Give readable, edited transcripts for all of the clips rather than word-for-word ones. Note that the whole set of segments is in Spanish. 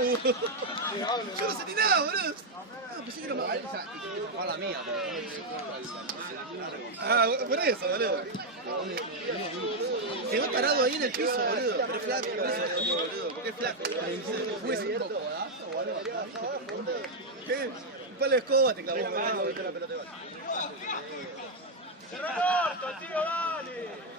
Yo no sé ni nada, boludo. Pensé que era mal. A la mía. Ah, por eso, boludo. Quedó parado ahí en el piso, boludo. Pero es flaco, por eso, boludo. ¿Por qué es flaco? ¿Fue un codazo o algo así? ¿Qué? Un palo de escoba te clavó. La pelota igual. ¡Cerrador, tío, dale!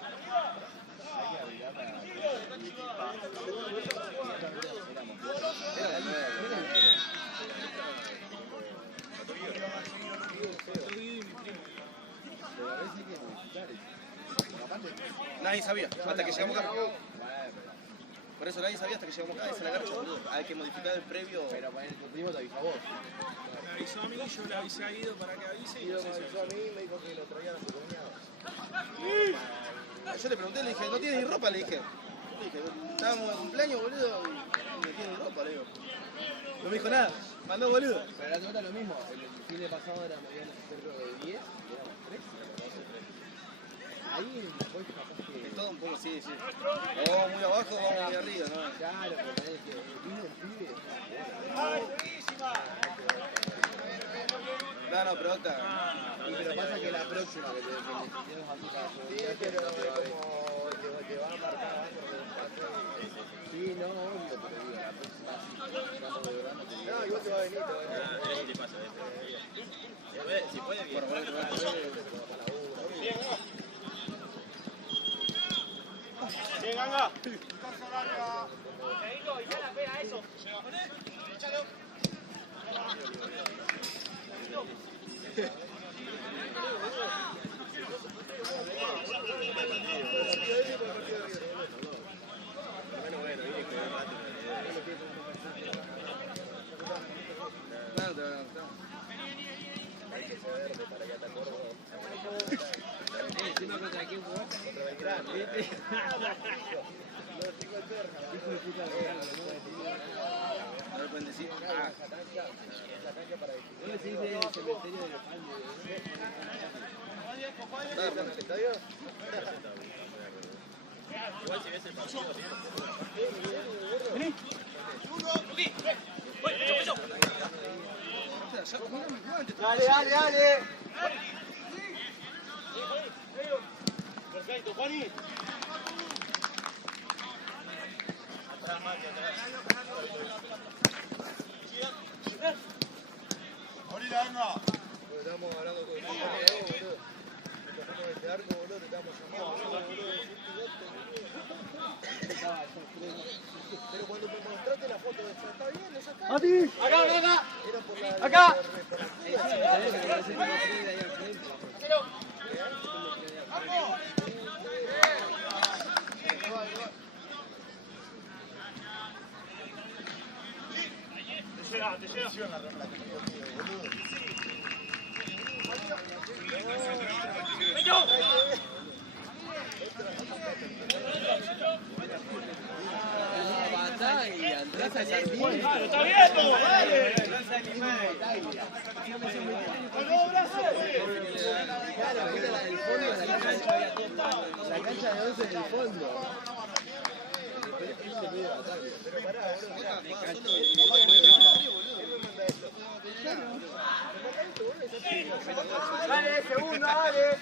Nadie sabía, hasta que llegamos acá. Por eso nadie sabía hasta que llegamos acá. Esa es la garcha, boludo. Hay que modificar el previo. Pero para el primo te avisó a vos. Me avisó a mí, yo le avisé a Guido para que avise y no sé si avisó a mí y me dijo que lo traían a su cuñado. Yo le pregunté, le dije, ¿no tienes ni ropa? Le dije, estábamos de cumpleaños, boludo, y no tiene ni ropa, le digo. No me dijo nada, mandó boludo. Pero la nota lo mismo, el fin de pasado era mediano cerro de 10 y éramos 3. Ahí después pasaste. De todo un poco, sí, sí. O vamos muy abajo o vamos muy arriba, ¿no? Claro, pero es que vino el pibe. No, no, pero otra. Pero pasa que la próxima que necesitemos así para seguridad, pero como te va a marcar algo de empate. Sí, no, obvio, pero digo, la próxima sí, cuando de verdad no te digo. No, igual te va a venir, te va a venir. qué te pasa, Si puede, bien. Bien, Ganga. Pedito, y ya la pega eso. Échalo. Hay que saber para que te acuerdo. Encima contra quién jugó, contra Belgrano, ¿viste? Los chicos eternos. No le pueden decir. Esa cancha para discutir. ¿No decís del cementerio de los Palmes? ¿Estás en el estadio? Igual si ves el partido, Vení. Dale, dale, dale. Perfecto, Juani. Ahorita venga. Estamos hablando con el boludo. Estamos este arco, boludo, te estamos llamando, boludo. Pero cuando me mostraste la foto de esa, ¿está bien? ¿Lo sacaste? ¡A ti! ¡Acá, acá! Era por la... ¡Acá! Te llega. Y Andrés a Sarmiento. ¡Claro, está viendo! ¡Dale! ¡Con los brazos! Claro, mira la del fondo de la cancha, había todo. La cancha de 11 en el fondo. Ese medio de ataque. Pero pará, boludo. ¡Dale, segundo, dale!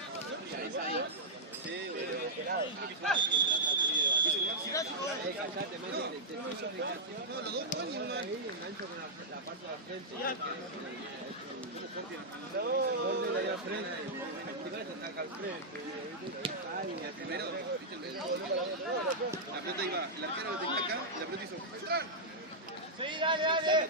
La pelota iba, el arquero lo tenía acá y la pelota hizo. ¡Sí, dale, dale!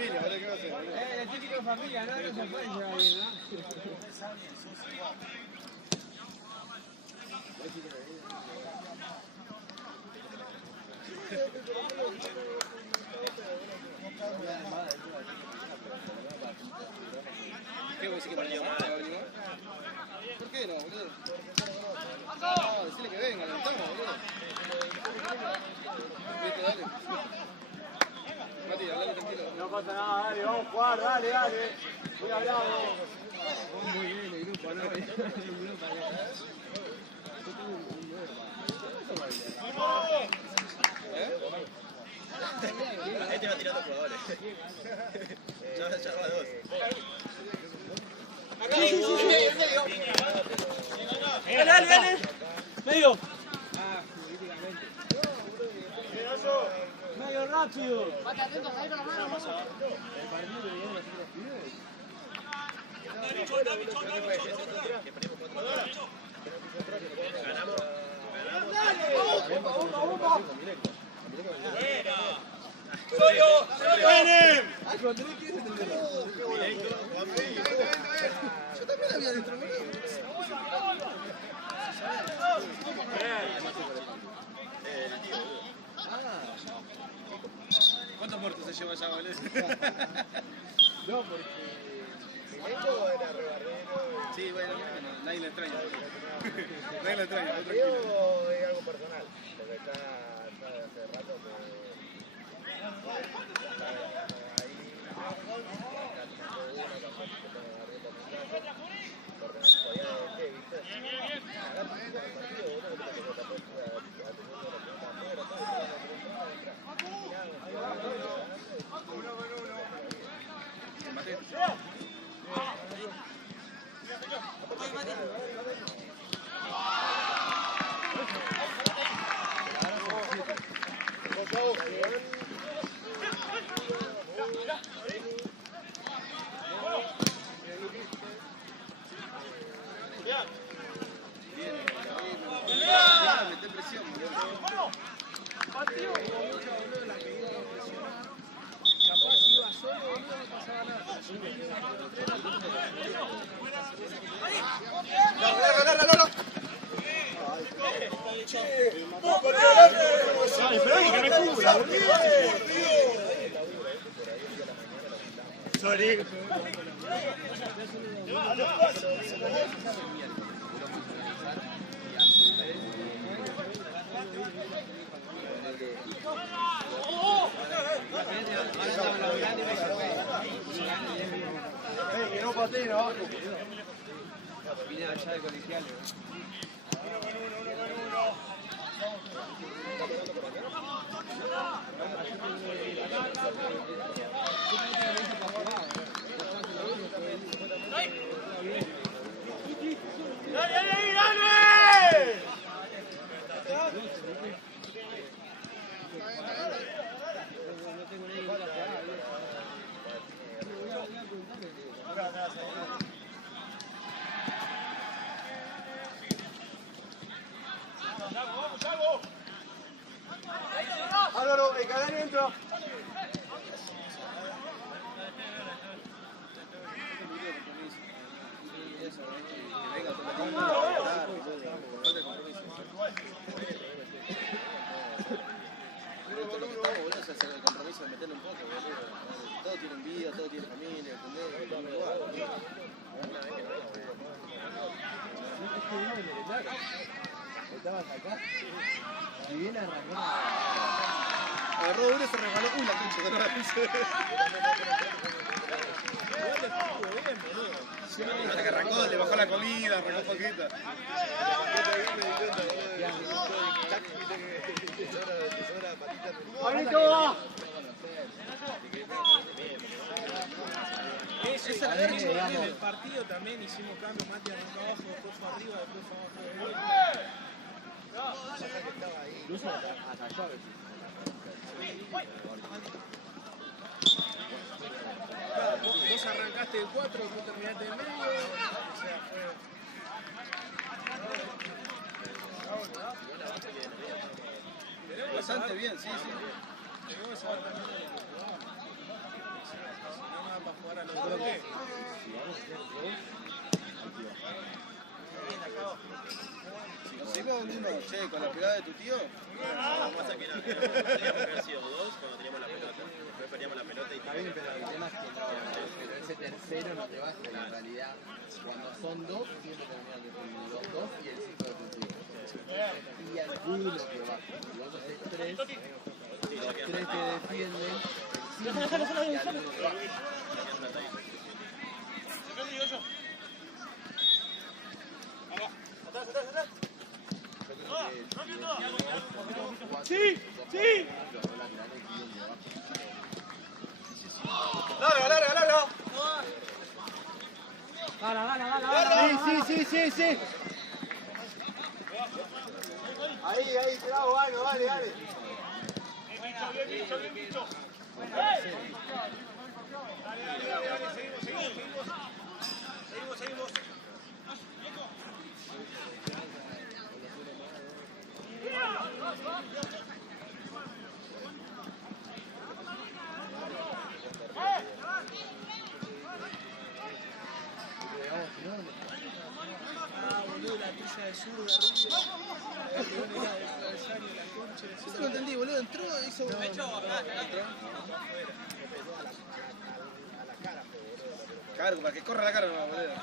familia, ¿vale? ¿Qué va a hacer? El típico de familia, ¿no? No se puede llevar bien, ¿no? ¿Qué voy a decir que mañana va a venir? ¿Por qué no, boludo? No, decirle que venga, levantamos, boludo. Viste, dale. Mati, hablale tranquilo. No pasa nada, dale, vamos a jugar, dale. Muy hablado. Muy bien, el grupo, ¿no? El grupo, Este va tirando jugadores. Ya va dos. Dale. Medio. Medio rápido. Mate atento, ahí con la mano, vamos. El partido que viene los pibes. ¡Soy yo! ¡Vienen! Yo también había dentro, ¿cuántos muertos se lleva ya, boludo? No, porque Milenko era rebardero. Sí, bueno, nadie le extraña. Nadie le extraña, Yo es algo personal, porque está desde hace rato que que no patine abajo. Vine allá de colegiales. Álvaro, el canal entra. El compromiso de meterle un poco, boludo. Todos tienen vida, todos tienen familia, ¿entendés? Estabas acá. Y viene a arrancar. Agarró uno y se regaló. Uy, la pinche, que no la puse. Hasta que arrancó, le bajó la comida, arrancó un poquito. ¡Pablito! Ese hecho en el partido también hicimos cambio, Mati arrancó abajo, después fue arriba, después fue abajo. Incluso hasta yo a veces. Vos arrancaste de 4, después terminaste de medio, o sea, fue... Bastante bien, sí. Tenemos que saber también de lo que jugamos. Si conseguimos uno, che, con la pegada de tu tío. Lo que pasa es que teníamos que haber sido dos cuando teníamos la pelota. Después perdíamos la pelota y Está bien, pero el tema es que pero ese tercero no te basta, y en realidad cuando son dos, siempre terminan defendiendo los dos y el 5 defensivo. Y alguno que baja. Si vos haces tres, los tres que defienden, el 5 y alguno que baja. ¡Sí! ¡Sí! ¡Larga, larga, larga! Sí. Ahí, bravo, dale. Seguimos. Boludo, la tuya de zurda. Eso no entendí, boludo. Entró, hizo... Claro, para que corra la cara, no, boludo.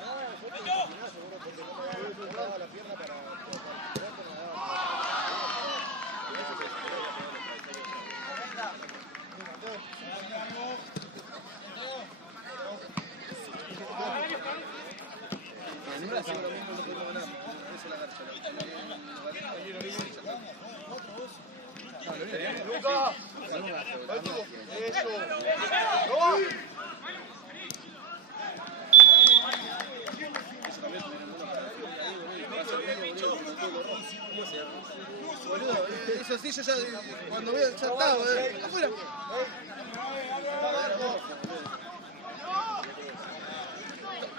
Eso sí, yo ya cuando veo, ya está, afuera.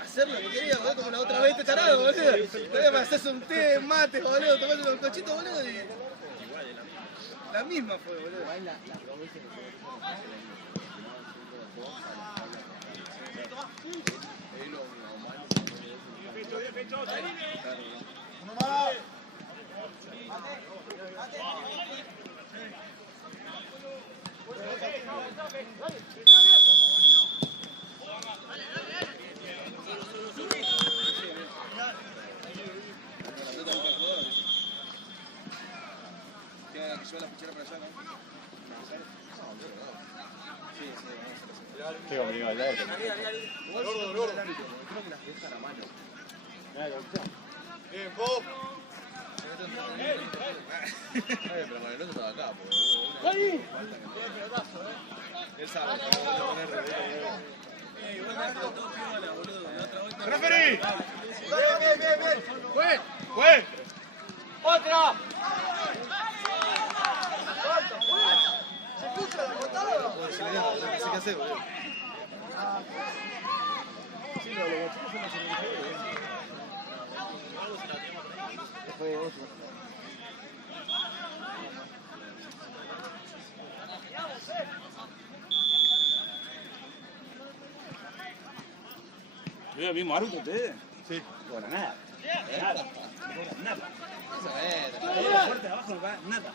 Hacer lo que quería, boludo, como la otra vez te tarado, boludo. Todavía me haces un té, mate, boludo, tomás unos cochitos, boludo, y... La misma fue, boludo. Igual las dos veces que yo es lo normal. Que lleva la fichera para allá, ¿no? Sí. Qué obligado al lado. Creo que las deja a la mano. Bien, Pop. Pero Manuel estaba acá, Él sabe, que lo van a poner ¡Referee! Bien. ¡Juez! ¡Otra! Se escucha la botada. No sé qué hacer, boludo. Sí, los bochines son los ¿Yo vi Maruco ustedes? Sí. Bueno, nada. Nada. Fuerte abajo no cae nada.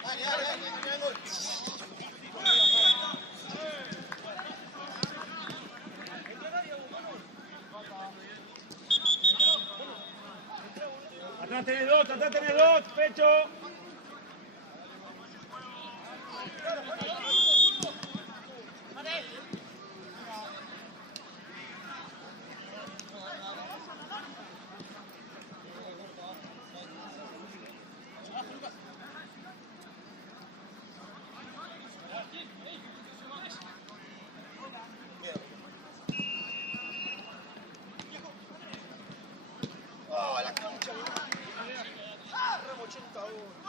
Atrás tenés dos, pecho. ¡Oh, la concha! ¡Remo 80 euros!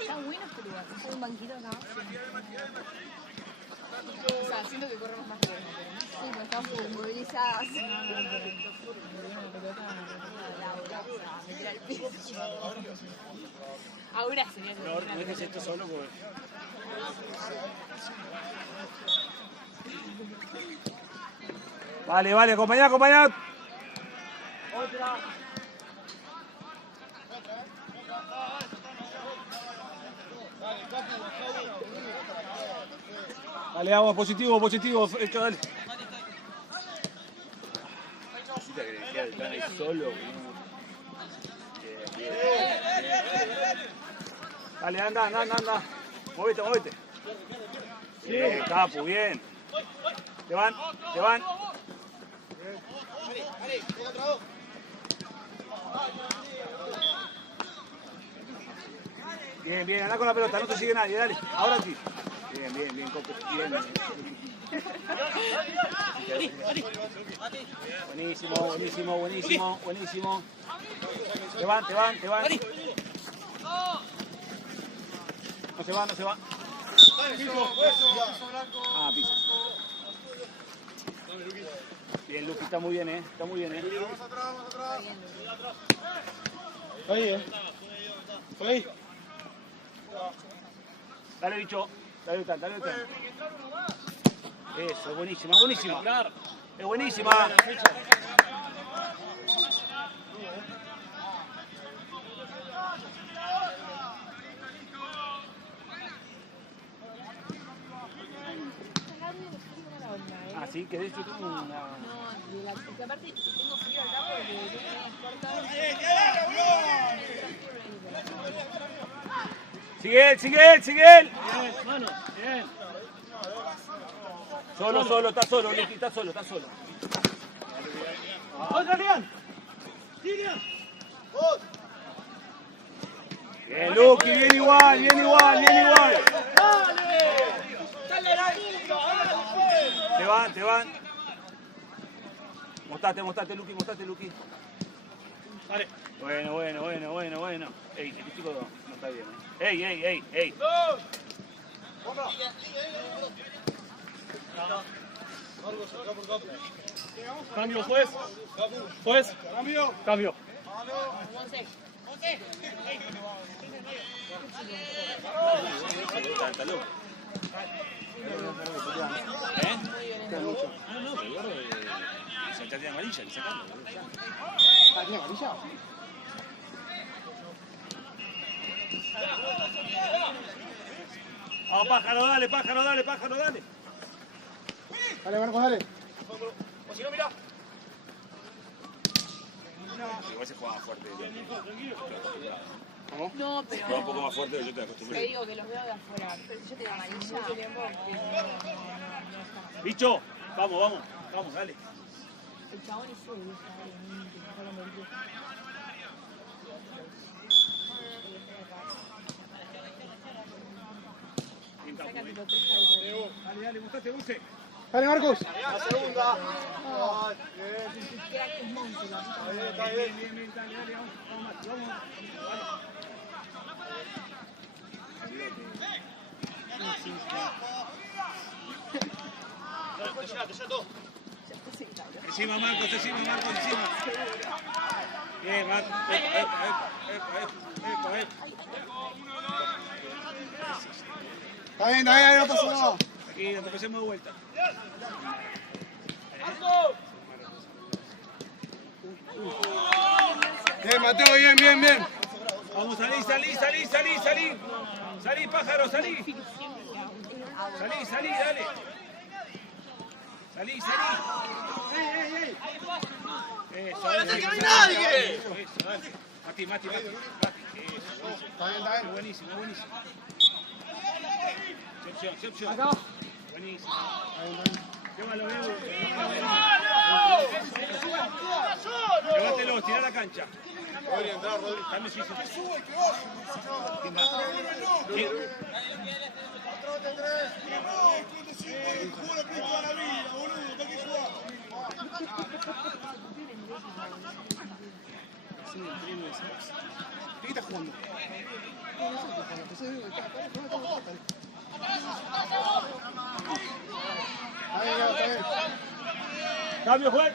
Está bueno este lugar. Hay un banquito acá. O sea, siento que corremos más que sí, pero estamos como movilizadas. Meter al piso. Ahora sería No, no dejes esto solo porque... Vale, vale, acompañá, acompañá. Otra. Dale, agua, positivo, positivo. Hecho, dale. Necesita que le quede el plan ahí solo. Dale, anda, anda, anda, anda. Movete, movete. Bien, Capu, bien. Te van, te van. Bien, bien, anda con la pelota, no te sigue nadie, dale. Ahora sí. Bien, bien, bien, Coco. Bien. Buenísimo, buenísimo, buenísimo, buenísimo. Te van, te van, te van. No se va, no se va. Ah, piso. Bien, Luqui, está muy bien, está muy bien, Vamos atrás, vamos atrás. Ahí, ahí. Dale, bicho. Dale, dale, dale. Eso, buenísima, buenísima. Es buenísima. Ah, sí, que de hecho tengo una... No, porque aparte tengo frío acá porque tengo unas cortas. Sigue él, sigue él, sigue él. Bien, mano, bien. Solo, solo, está solo, Luqui, está solo, está solo. ¡Otra, León! ¡Sigue! Bien, Luqui, bien igual, bien igual, bien igual. Te van, te van. Mostrate, mostrate, Luqui, mostrate, Luqui. Vale. Bueno, bueno, bueno, bueno, bueno. Ey, este chico no está bien, Ey, ey, ey, ey. Cambio, juez. Juez. Cambio. Cambio. Tiene amarilla, le sacamos. ¿Tiene amarilla? Vamos, pájaro, dale, pájaro, dale, pájaro, dale. Dale, Marcos, dale. O si no, mira. Igual se juega más fuerte. No, pero. Juega un poco más fuerte, yo te Te acostumbré. digo que los veo de afuera. Pero si yo tengo amarilla. Bicho, vamos, vamos, vamos, dale. El chabón y yo, Dale, dale, mostrate, Dulce. Dale, Marcos. La segunda. Está bien, bien, bien, dale, dale, vamos, vamos, vamos. Encima, Marcos, encima, Marcos, encima. Bien, Marcos. Está bien, no pasa nada. Aquí, empecemos de vuelta. Bien, Mateo, bien, bien, bien. Vamos, salí, salí, salí, salí, salí. Salí, pájaro, salí. Salí, salí, dale. Salí, salí. Eso, ¡Que no hay nadie! Eso, dale. Mati, Mati, Mati. Eso. Está bien. Buenísimo, buenísimo. Opción. Buenísimo. Llévalo, llévatelo, tirá la cancha. Rodri, entra, Rodri. Cambio, sí, sí. Sí, el tren de Sex. ¿Qué estás jugando? Cambio, juez.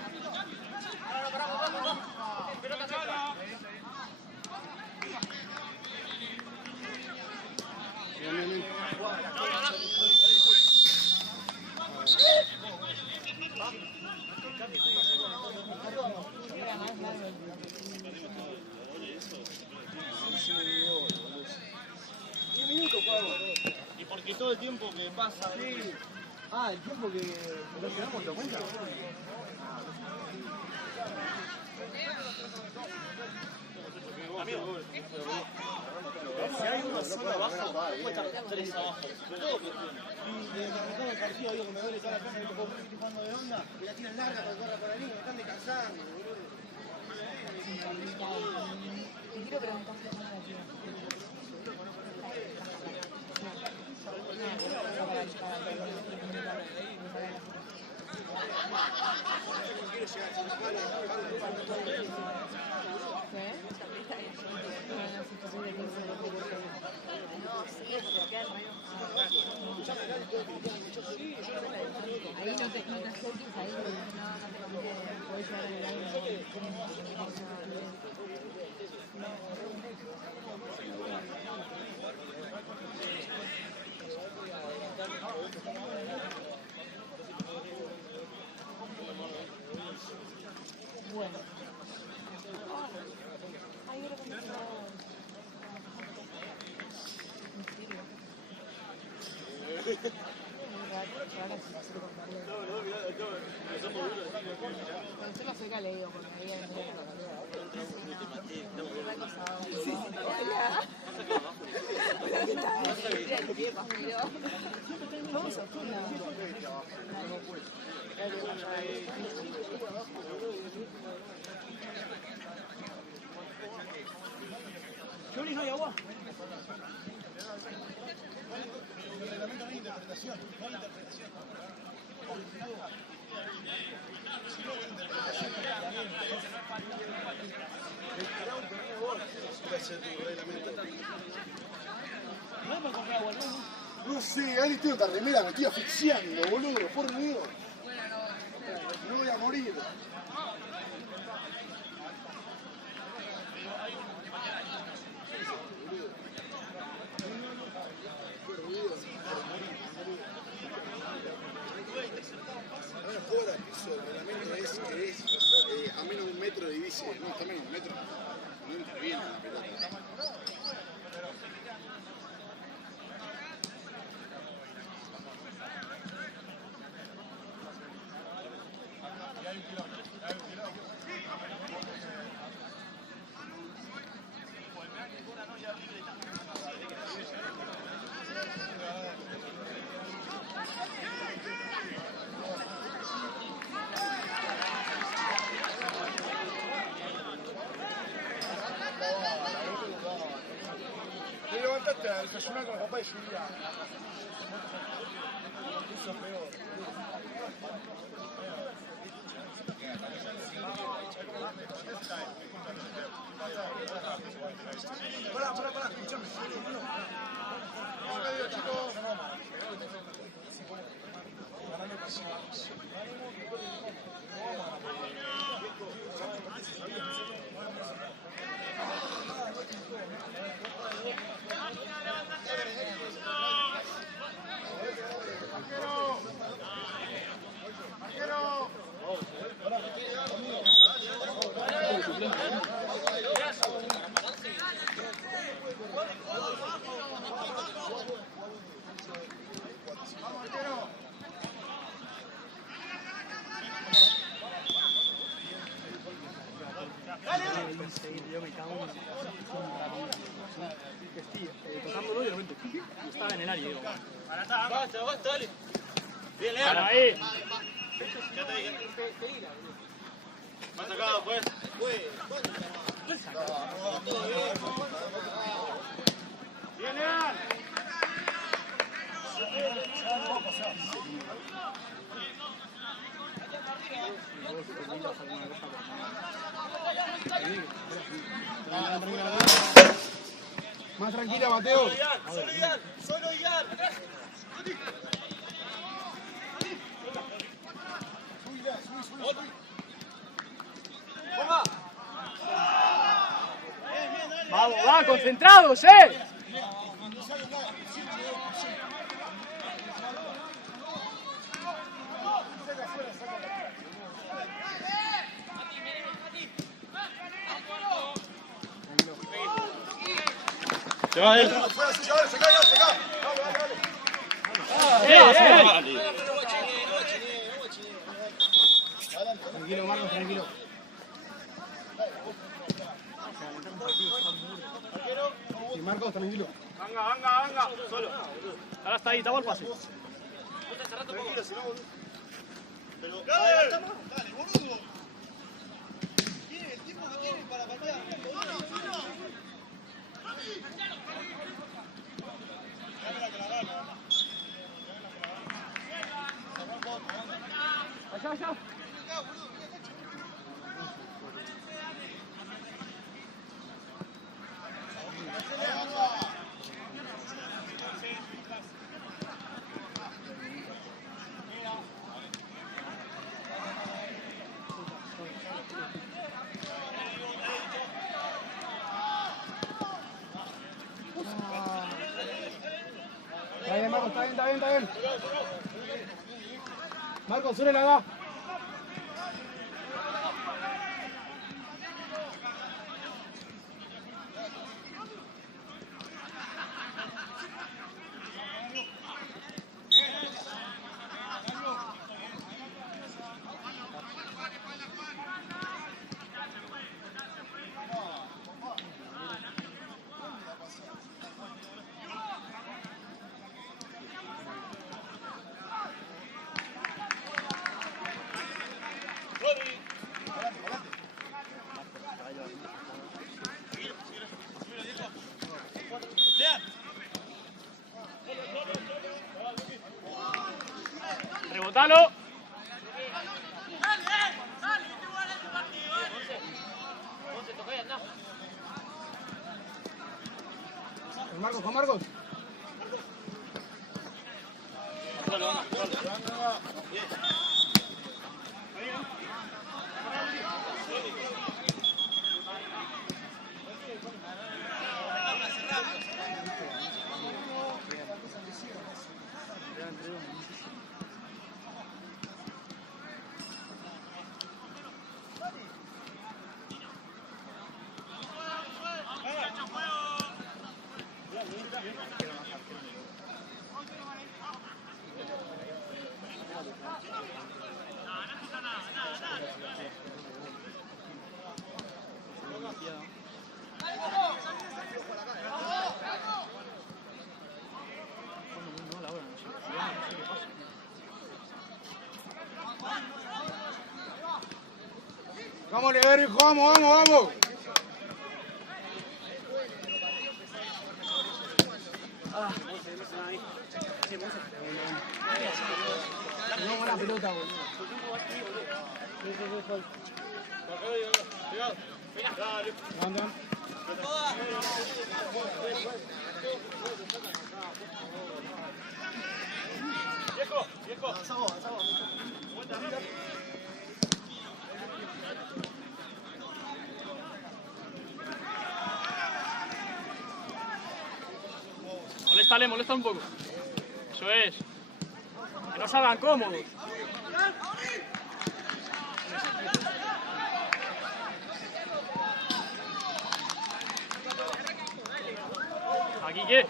Y porque todo el tiempo que pasa. Sí. Ah, el tiempo que nos quedamos en cuenta. Si hay uno solo abajo, cuesta 3 abajo. Todo cuestión. Y desde que arrancaba el partido, digo que me duele toda la casa, que te puedo ir jugando de onda, y la tiran larga para correr por ahí, me están descansando, boludo. Te quiero preguntar si es una ahí no te acerques, ahí no te podés llevar en el aire. Bueno. Ay, ahora comenzó. ¿En serio? Yo no soy que le digo porque había vamos a ¿Qué no hay agua? El reglamento no hay interpretación, no hay interpretación. Si no hay interpretación, No sé, ahí tengo esta remera, me estoy asfixiando, boludo, por Dios. No voy a morir. Ahora piso, el reglamento es que es a menos de 1 metro divise, no, está a menos de 1 metro, no interviene la pelota. Te levantaste a desayunar con el papá de Julián. Eso es peor. Pará, escuchame. No me digo, chicos. Yo me cago en tocándolo y de repente estaba en el área. Digo, Basta, dale. Bien, Leandro. para ahí. Ya te dije. Más sacado, pues. Bien, Leandro. Más tranquila, Mateo. Solo Ian. Vamos, va, concentrados, Se va él. Tranquilo, Marcos, tranquilo. Sí, Marcos, tranquilo. Venga. Solo. Ahora está ahí, estamos al pase. Pero adelantamos. Dale, boludo. Tiene el tiempo que tiene para patear. Allá. Está bien, Marcos, está bien. Marcos, sube la va. Rebotalo. Con Marcos. Vamos, Eric, vamos. No, buena pelota, boludo. Dale. Viejo. Avanzamos. Molesta un poco. Eso es. Que no salgan cómodos. ¿Aquí qué?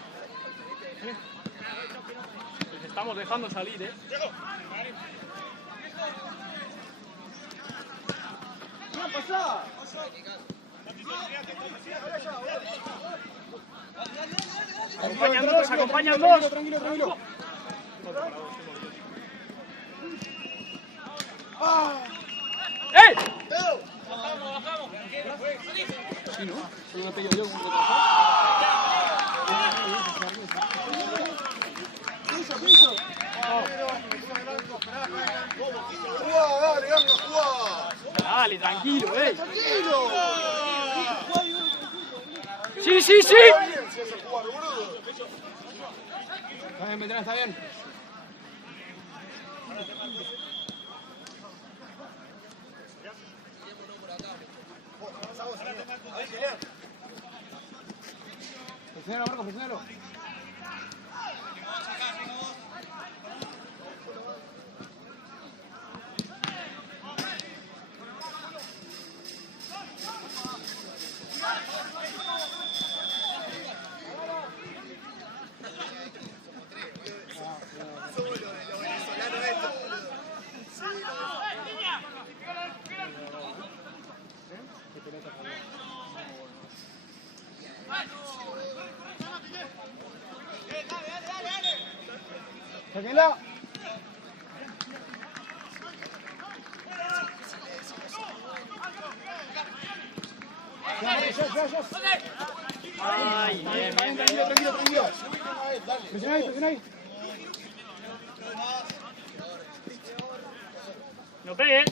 Les estamos dejando salir, ¿Qué pasa? Acompañan dos. Tranquilo. ¡Eh! Bajamos. Sí, ¿no? Solo me pego yo como Piso. ¡Jugá, dale, ganga, jugá! Dale, tranquilo, ¡Tranquilo! Sí, sí, sí. Está bien, veterano, está bien. Presionalo, Marcos, presionalo. Sáquenla. Ay, bien, bien. Tranquilo. Presiona ahí. No pegue.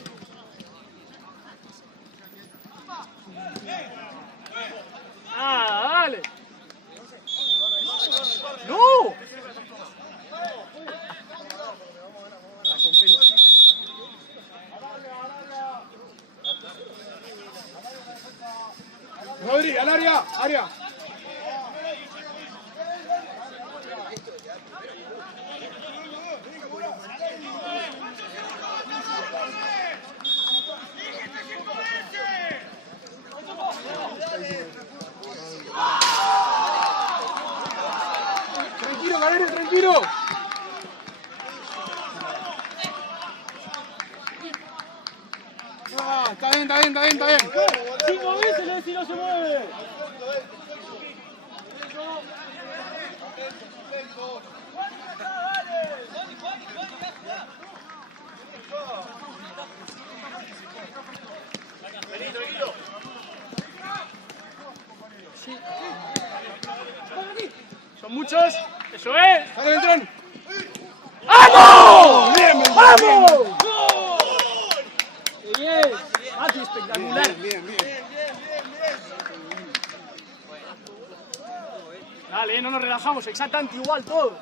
Ah, dale. ¡No! Rodri, al área. Tranquilo, Galera, tranquilo. Ah, está bien. 5 veces le decís no se mueve. Vení, tranquilo. Son muchos. Eso es. Dale, Beltrán. ¡Vamos! Bien, ¡Vamos! Bien. Mati, espectacular. Bien. Dale, no nos relajamos, exactamente igual todo.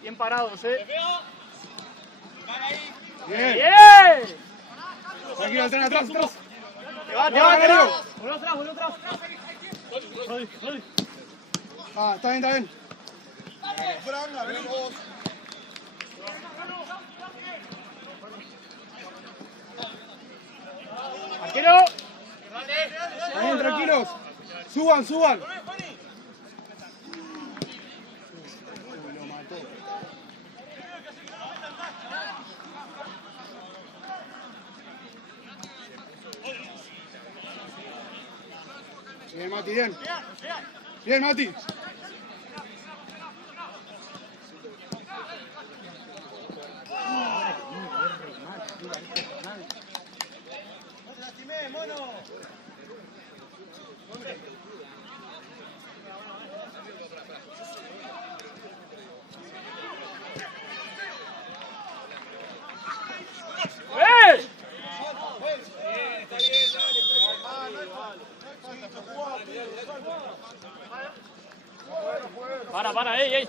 Bien parados, Bien. ¡Bien! Tranquilo, Beltrán, atrás. Te va, Darío. Vuelve atrás. Rodri. Ah, está bien. Arquero. Está bien, tranquilos. Suban. Bien, Mati, bien. Bien, Mati. ¡Eh! Para, ey.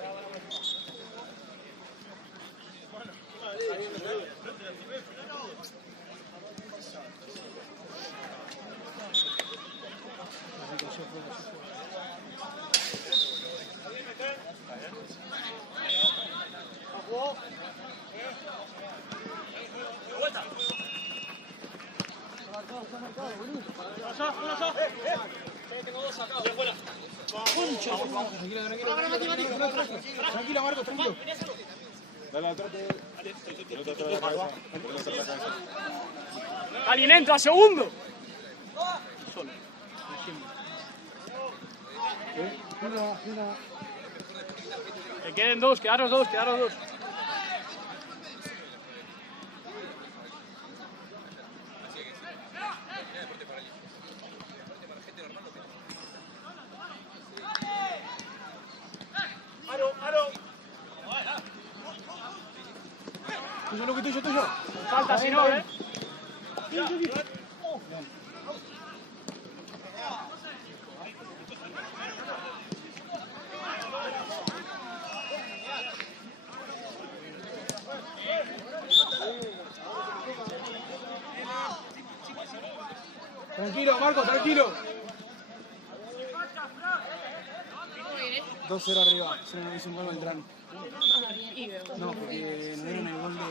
Tranquilo, Marcos, tranquilo. Alguien entra, segundo. Solo. Que queden dos, quedaros dos. Tuyo, Luqui, tuyo. Falta si no, ¿eh? Tranquilo, Marco, tranquilo. 2-0 arriba, se nos hizo un gol Beltrán. No, porque nos dieron el gol de...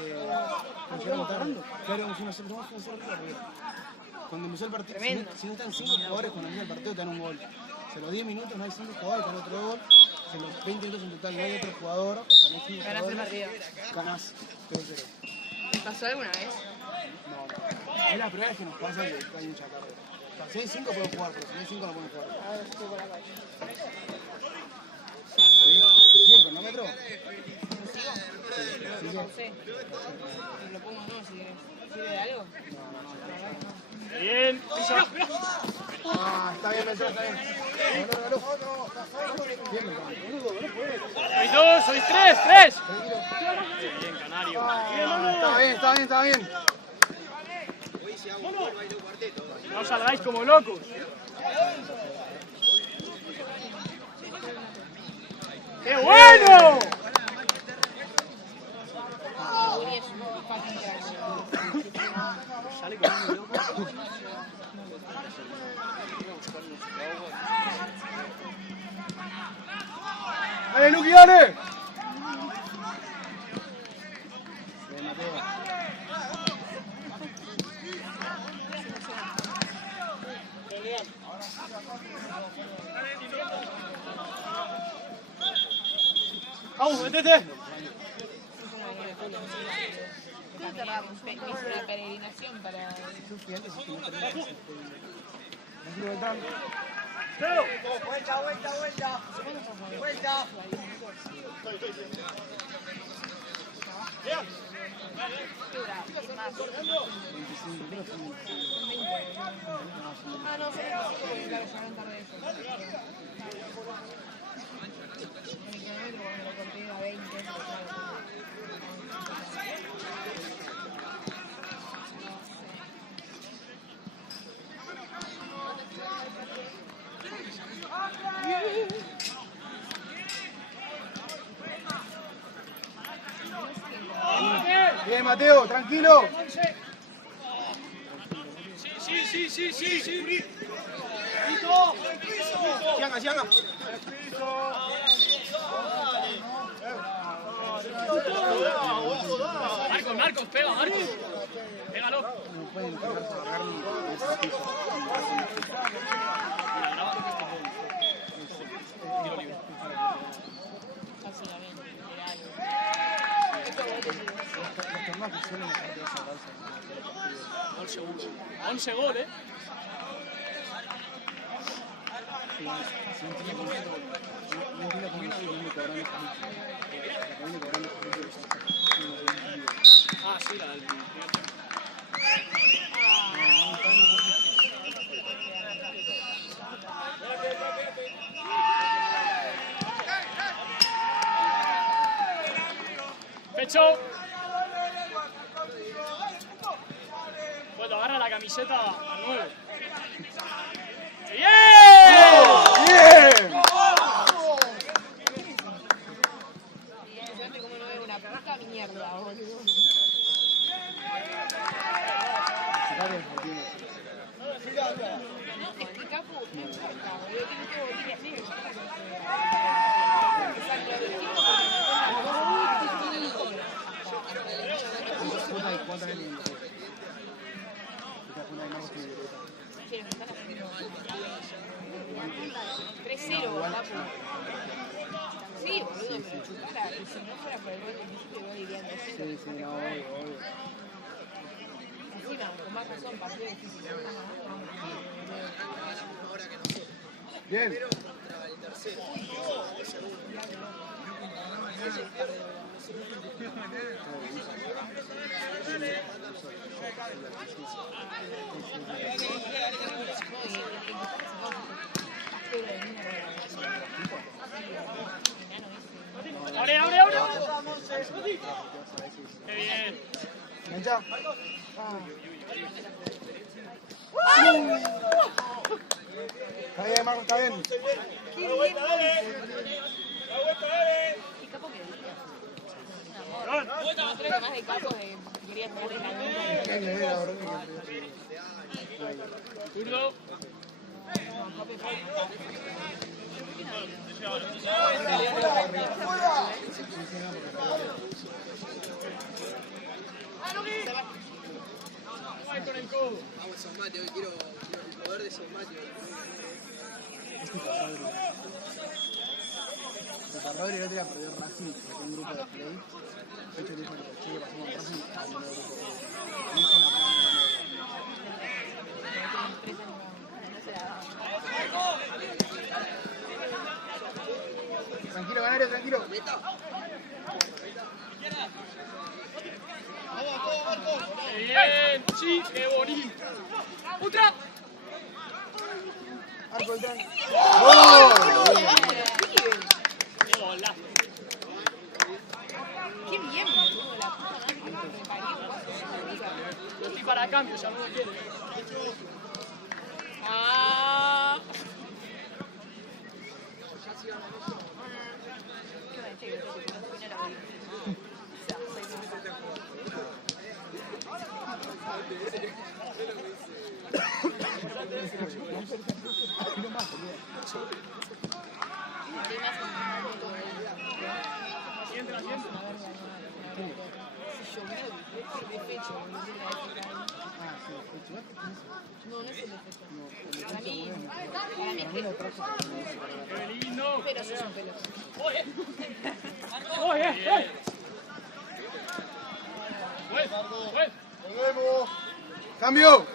Nos llegamos tarde. Claro, vamos 1-0 arriba. Cuando empezó el partido, si no están 5 jugadores, cuando empieza el partido te dan un gol. Se los 10 minutos no hay 5 jugadores, dan otro gol. Se los 20 minutos en total no hay otro jugador, o sea, no hay 5 Ganás el jugadores. partido. Ganás 3-0. ¿Te pasó alguna vez? No. Es la primera vez que nos pasa que hay mucha carga. O sea, si hay 5 pueden jugar, pero si no hay 5 no pueden jugar. Ahora estoy por la calle. ¿Sí, el cronómetro? No sé. Lo pongo no, si querés. ¿Sirve de algo? Bien. Ah, está bien, Beltrán, está bien. Bien, Beltrán. Sois 2, sois 3. Bien, Canario. Está bien. No salgáis como locos. ¡Qué bueno! Y es un falta de interacción. Sale como loco. ¡Dale, Luqui, dale! Bien, Mateo. ¡Vamos, metete! ¿Cuánto tardamos? Hice una peregrinación para... ¡Cero! Vuelta. Ah, no, solo porque claro, llegaron tarde eso. En el kilómetro cuando lo corté a 20, Bien, Mateo, tranquilo. Sí. Sianga. Marcos, pega, Marcos. Pégalo. No pueden quedarse a agarrar ni casi la ven, literal. los torneos que suelen dejar de cerrarse. 11 goles. Sí, no entiendo cómo viene cobrando esta lucha. La que viene cobrando esta lucha. Ah, sí, la del primer tiempo. Pecho. Bueno, agarra la camiseta al 9. ¡Bien! ¡Bien! Fíjate cómo no veo una puta mierda, boludo. No, es que Capu, no importa, boludo, tiene que volver así. Exacto, el equipo ¿Cuántas veces le 3-0, Capu. Sí, boludo, me chupara. Y si no fuera por el gol del principio, igual irían 2-0. Sí, no, obvio. Encima, con más razón, partido difícil. Bien. ¡Abre, abre, abre! ¡Qué bien! ¿Engancha? Está bien, Marco, está bien. ¿Qué capo que decía? No, creo que más de capo de quería tener el año. Qué bien, la verdad. Zurdo. Vamos, Sonmate, hoy quiero el poder de Sonmate. El Parrador el otro día perdió Racing, que fue un grupo de play. De hecho, dijo que che, pasamos Racing a un nuevo grupo. No es una Tranquilo, Canario, tranquilo. Bien, sí, qué bonito. ¡Otra! Arco del tren. ¡Qué golazo! Qué bien, boludo, la puta madre que me parió. Yo estoy para cambio, ya no lo quiero. Ah. Entra, entra. No, no es el defecto. Para mí es que ¡Qué lindo! pelos son pelos. ¡Oye! Volvemos. ¡Cambio!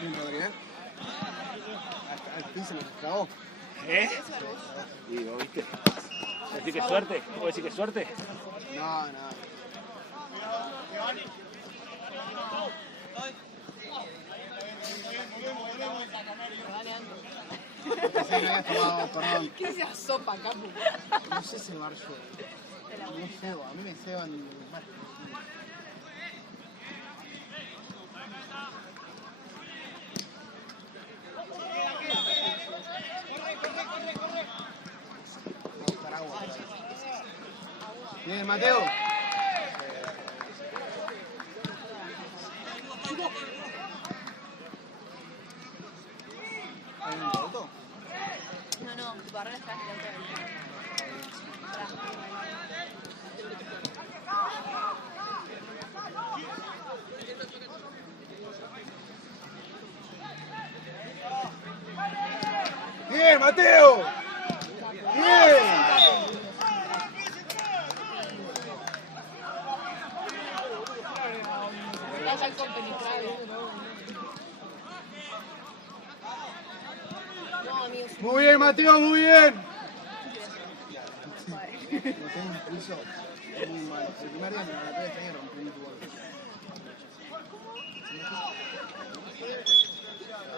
Bien, Rodríguez. Al fin se nos clavó. ¿Eh? Y vos viste. ¿Vos decís que es suerte? ¿Vos decís que es suerte? No, no. Pensé que habías tomado, perdón. ¿Qué es esa sopa, capo? No sé cebar yo. No cebo, a mí me ceban más. Vamos a buscar agua. Bien, Mateo. ¿Hay un auto? No, no, tu barrera está en la otra vez. ¡Bien, Mateo! ¡Bien! Está ya compenetrado, ¿no? No, amigos. Muy bien, Mateo, muy bien. Lo tengo un piso muy mal. El primer día me la pegué este año rompí un tubo.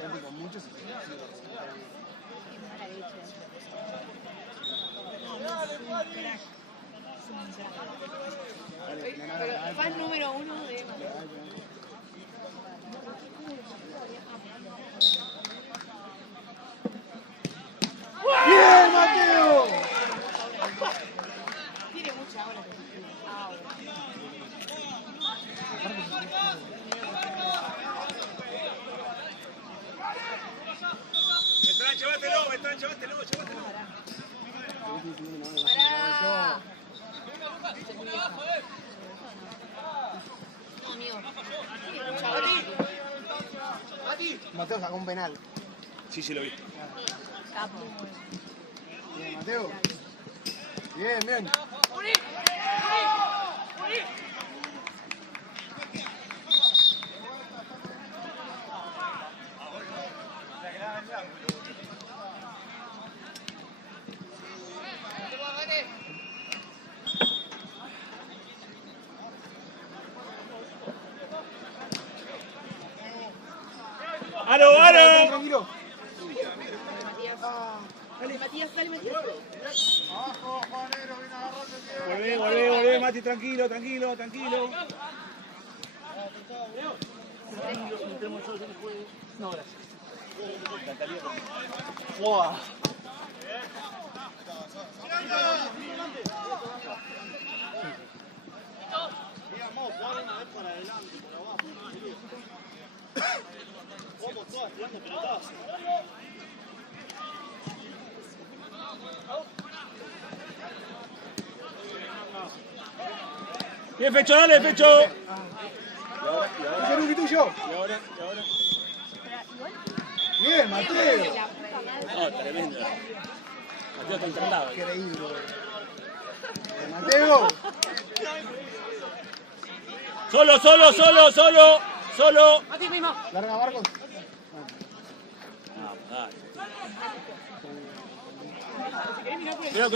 Rompí con muchos y Pero fan número 1 de Mateo. ¡Bien, Mateo! Tiene mucha agua. Beltrán, llévatelo. ¡Pará! No, amigo. Tiene mucha agua. Mateo sacó un penal. Sí, sí lo vi. Capo. Bien, Mateo. Bien, bien. ¡Aro, aro! Tranquilo. Dale, Matías, dale, Matías. Volvé, Mati, tranquilo. No, gracias. Wow. Digamos, jugar una vez para adelante, por abajo. Vamos todas tirando pelotazos. Bien, Fecho, dale, Fecho. ¿Es el Luqui tuyo? ¿Y ahora? Bien, Mateo. No, tremendo. Mateo está encantado. Increíble. Mateo. Solo. Mati, mismo. Larga, Marcos. Cuidado.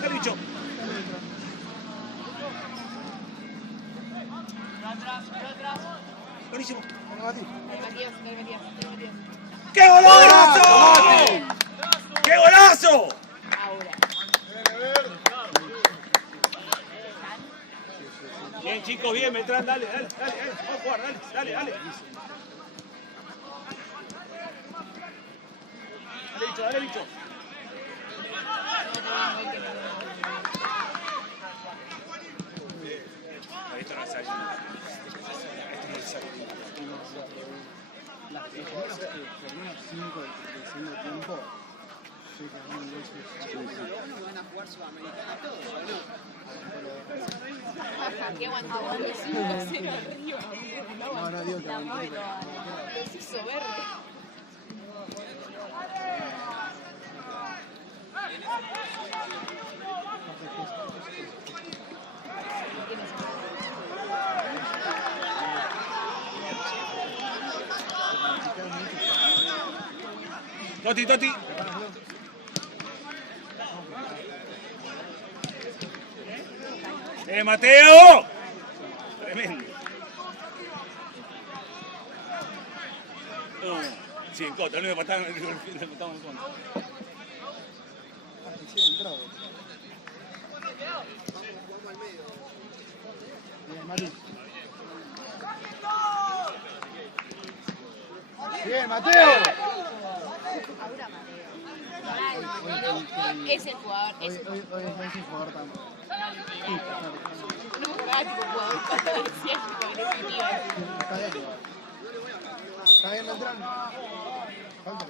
Dale, bicho. Buenísimo. Venga, Mati. Matías. ¡Qué golazo! ¡Qué golazo! Ahora. Bien, chicos, bien, Beltrán, dale. Vamos a jugar, dale. Dale, bicho. Esto no es algo. Las primeras 5 del segundo tiempo. ¿Van a jugar Sudamericana todos o no? Qué aguantado, 5-0 arriba. No, digo que Los hizo verde. Toti. Mateo. Tremendo. No, sí, en contra, no le mataron en contra. Bien, Mati. Bien, Mateo. Ahora Mateo. Es el jugador. Hoy es un jugador tan... No jugaba tipo jugador asiático, agresivo. Está bien, Beltrán. Falta.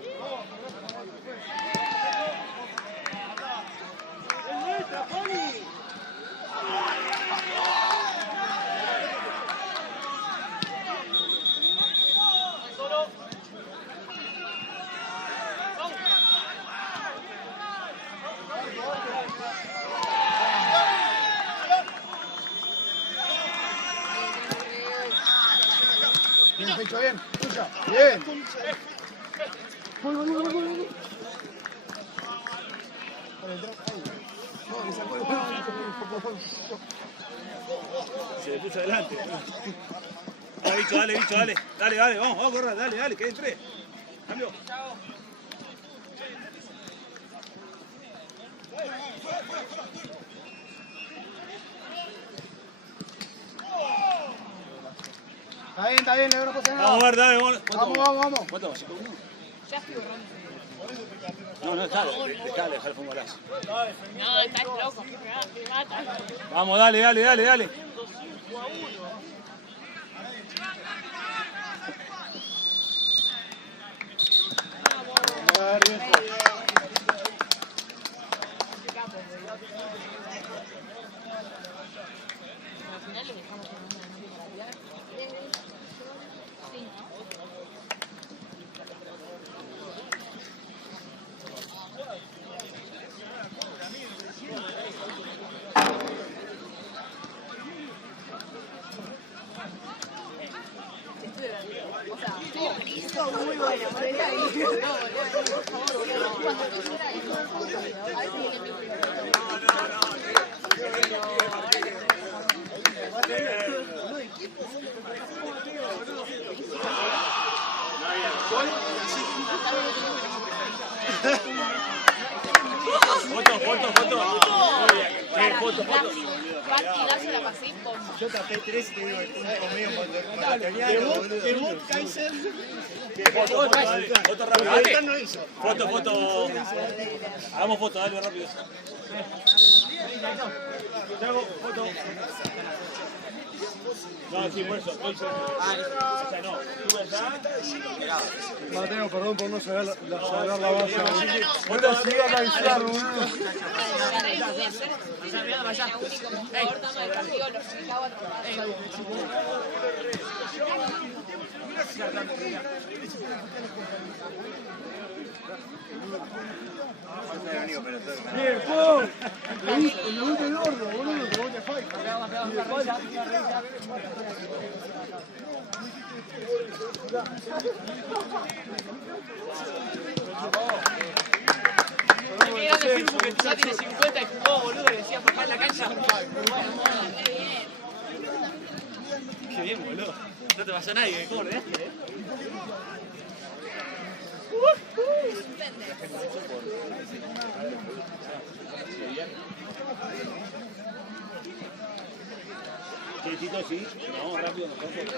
Bien, Fecho, bien. Tuya. Bien. Gol. No, le sacó el gol. Se le puso adelante. Dale, bicho, dale. Dale, vamos a correr, dale, que entre. Cambio. Está bien, no pasa nada. Vamos a ver, dale, vamos. Vamos. ¿Cuánto va? 5-1. Ya estoy borrando. No, dejale fue un golazo. No, estás loco. Me mata. Vamos, dale. Al final lo dejamos en una para tirar. Sí. Muy bueno, Foto. Partidazo la pasé con... Yo tapé 3 y te digo, conmigo cuando tenía Debut, Kaiser. Foto rápido. Ahorita no hizo. Foto. Hagamos foto, dale rápido. Thiago, foto. No, sí, por eso. O sea, no. Tú allá. Mateo, perdón por no saber la base. Foto. Bien, ¡pum! Le gusta el gordo, boludo, que vos te falta. Era decir porque ya tiene 50 y jugó, boludo, y decía papá en la cancha. Qué bien, boludo. No te pasó nadie, ¿cómo ordenaste, Quietito, sí. No, rápido, nosotros.